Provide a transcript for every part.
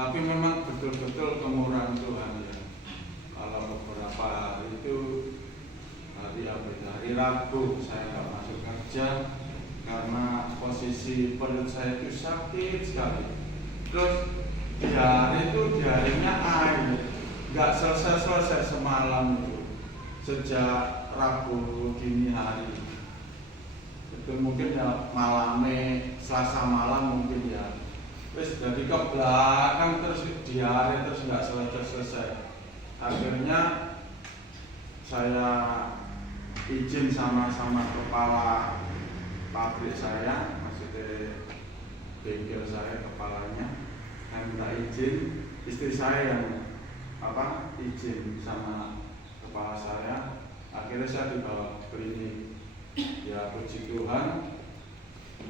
Tapi memang betul-betul kemurahan Tuhan ya. Kalau beberapa hari itu hari Rabu saya nggak masuk kerja karena posisi perut saya itu sakit sekali. Terus diarinya air, nggak selesai semalam itu, sejak Rabu dini hari. Itu mungkin ya malamnya Selasa malam mungkin ya. Terus jadi ke belakang terus diare terus nggak selesai. Akhirnya saya izin sama kepala pabrik saya, maksudnya bengkel saya, kepalanya, saya minta izin, istri saya yang izin sama kepala saya. Akhirnya saya dibawa ke klinik. Ya puji Tuhan,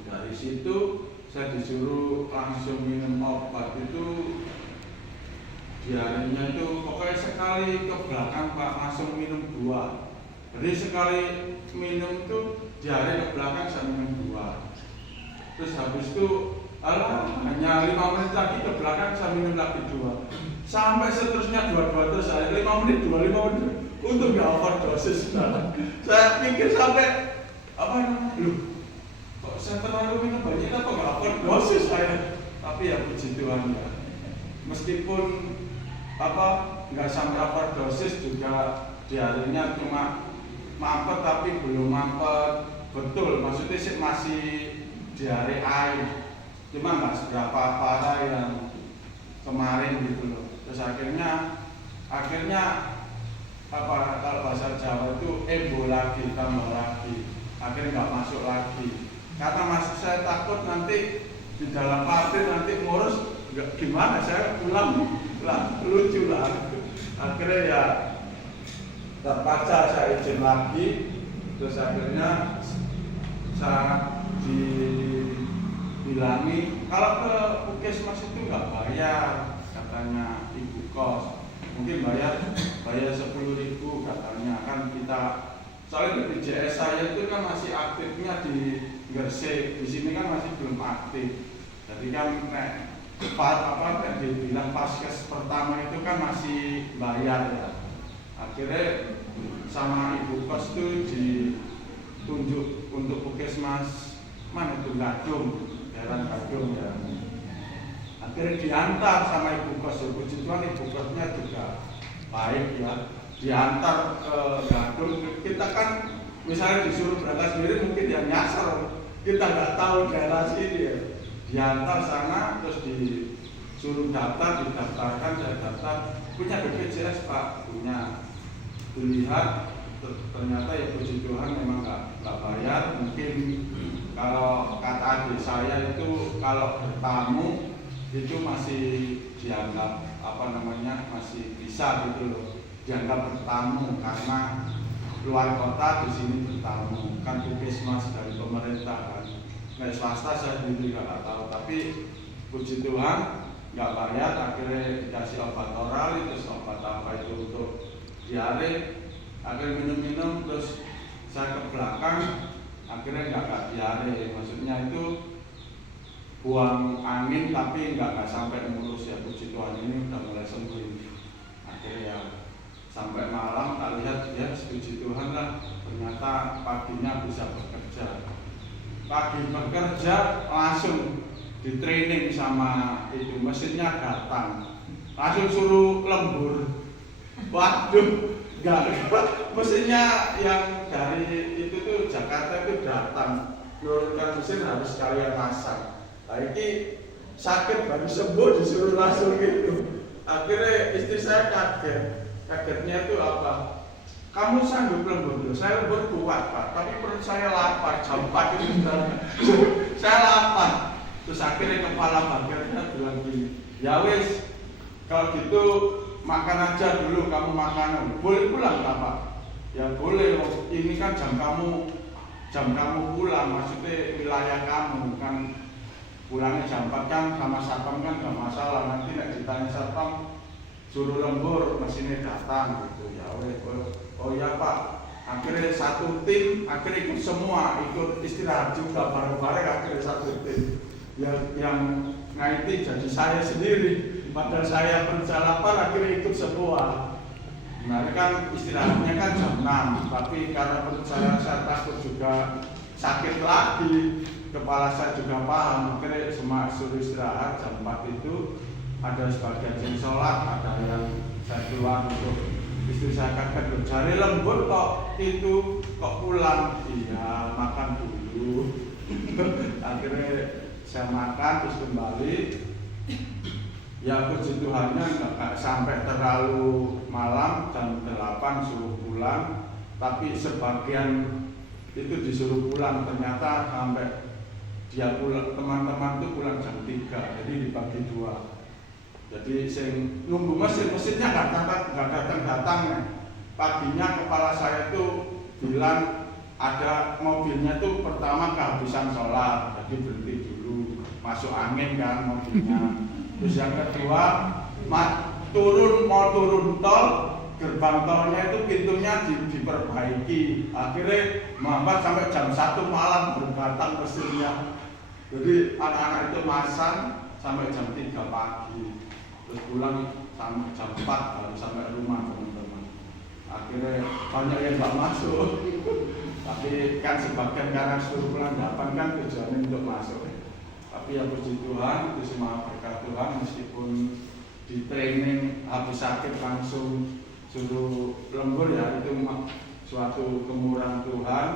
dari situ saya disuruh langsung minum obat itu. Diarinya itu pokoknya sekali ke belakang Pak langsung minum 2. Jadi sekali minum itu diare ke belakang saya minum 2. Terus habis itu hanya 5 menit lagi ke belakang saya minum lagi 2. Sampai seterusnya 2 terus saya 5 menit untuk nggak overdosis. Saya pikir sampai kok saya terlalu minum banyak atau nggak overdosis saya. Tapi ya puji Tuhan ya, meskipun nggak sampai overdosis juga diarinya cuma mampet tapi belum mampet betul, maksudnya masih diare air, cuma nggak seberapa parah yang kemarin gitu loh. Terus akhirnya kalau bahasa Jawa itu embo lagi, tambah lagi, akhirnya nggak masuk lagi karena masih saya takut nanti di dalam pabrik nanti ngurus gimana, saya pulang lah, lucu lah. Akhirnya ya terpaksa saya izin lagi. Terus akhirnya saya dibilangi kalau ke puskesmas itu nggak bayar, katanya ibu kos. Mungkin bayar 10.000 katanya. Kan kita soalnya BPJS saya itu kan masih aktifnya di Gresik, di sini kan masih belum aktif. Jadi kan dibilang paskes pertama itu kan masih bayar ya. Akhirnya sama ibu kos itu ditunjuk untuk puskesmas mana itu Gadung, daerah Gadung ya. Akhirnya diantar sama ibu kos, puji Tuhan ibu kosnya juga baik ya. Diantar ke Gadung, kita kan misalnya disuruh berangkat sendiri mungkin dia nyasar, kita nggak tahu daerah sini ya. Diantar sana terus disuruh daftar, didaftarkan, saya daftar, punya BPJS Pak, punya. Dilihat ternyata ya puji Tuhan memang nggak bayar. Mungkin kalau kata adik saya itu kalau bertamu itu masih dianggap masih bisa gitu loh, dianggap bertamu karena luar kota di sini bertamu, kan puskesmas dari pemerintah kan. Nah swasta saya sendiri nggak tahu, tapi puji Tuhan nggak bayar. Akhirnya dikasih obat oral, terus obat apa itu untuk diare. Akhirnya minum-minum terus saya ke belakang, akhirnya nggak diare, maksudnya itu buang angin tapi nggak sampai mulus ya. Puji Tuhan ini udah mulai sembuh. Akhirnya ya sampai malam tak lihat ya, puji Tuhan lah, ternyata paginya bisa bekerja. Pagi bekerja langsung di training sama itu, mesinnya datang langsung suruh lembur. Waduh, nggak, mesinnya yang dari itu tuh Jakarta itu datang nurunkan mesin harus sekalian pasang. Nah ini sakit baru sembuh disuruh langsung gitu. Akhirnya istri saya kagetnya itu apa? Kamu sanggup lembur? Saya lembur kuat Pak, tapi perut saya lapar, jam 4 itu saya lapar. Terus akhirnya kepala bagiannya bilang gini, ya wis kalau gitu makan aja dulu, kamu makan. Boleh pulang nggak Pak? Ya boleh, ini kan jam kamu pulang, maksudnya wilayah kamu kan, pulangnya jam 4 kan sama satpam kan nggak masalah. Nanti nek ditanya satpam suruh lembur, mesinnya datang gitu. Ya wes, oh ya Pak. Akhirnya satu tim, akhirnya ikut semua, ikut istirahat juga bareng-bareng. Akhirnya satu tim yang ngaiti jadi saya sendiri. Padahal saya berusaha 8 akhirnya ikut semua. Nah, kan istirahatnya kan jam 6, tapi karena perut saya takut juga sakit lagi, kepala saya juga paham, akhirnya semua suruh istirahat jam 4 itu. Ada sebagian yang sholat, ada yang saya keluar untuk istri saya katakan, cari lembut kok itu, kok pulang? Iya, makan dulu. Akhirnya saya makan terus kembali. Ya puji Tuhannya nggak sampai terlalu malam, jam 8 suruh pulang, tapi sebagian itu disuruh pulang, ternyata sampai dia pulang, teman-teman itu pulang jam 3, jadi dibagi 2. Jadi sing nunggu mesinnya nggak datang. Paginya kepala saya itu bilang ada mobilnya tuh pertama kehabisan solar, jadi berhenti dulu, masuk angin kan mobilnya. Terus yang kedua, mau turun tol, gerbang tolnya itu pintunya diperbaiki. Akhirnya melambat sampai jam 1 malam baru datang mesinnya. Jadi anak-anak itu masang sampai jam 3 pagi. Terus pulang sampai jam 4 baru sampai rumah teman-teman. Akhirnya banyak yang nggak masuk. Tapi kan sebagian karena suruh pulang 8 kan tujuannya untuk masuk. Tapi ya puji Tuhan, itu semua berkat Tuhan, meskipun di training habis sakit langsung suruh lembur, ya itu suatu kemurahan Tuhan.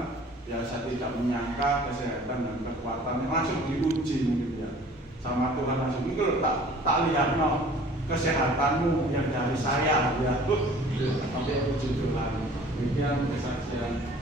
Ya saya tidak menyangka kesehatan dan kekuatannya langsung diuji mungkin ya sama Tuhan, langsung itu tak lihat no kesehatanmu yang dari saya ya tuh, tapi puji Tuhan. Demikian kesaksian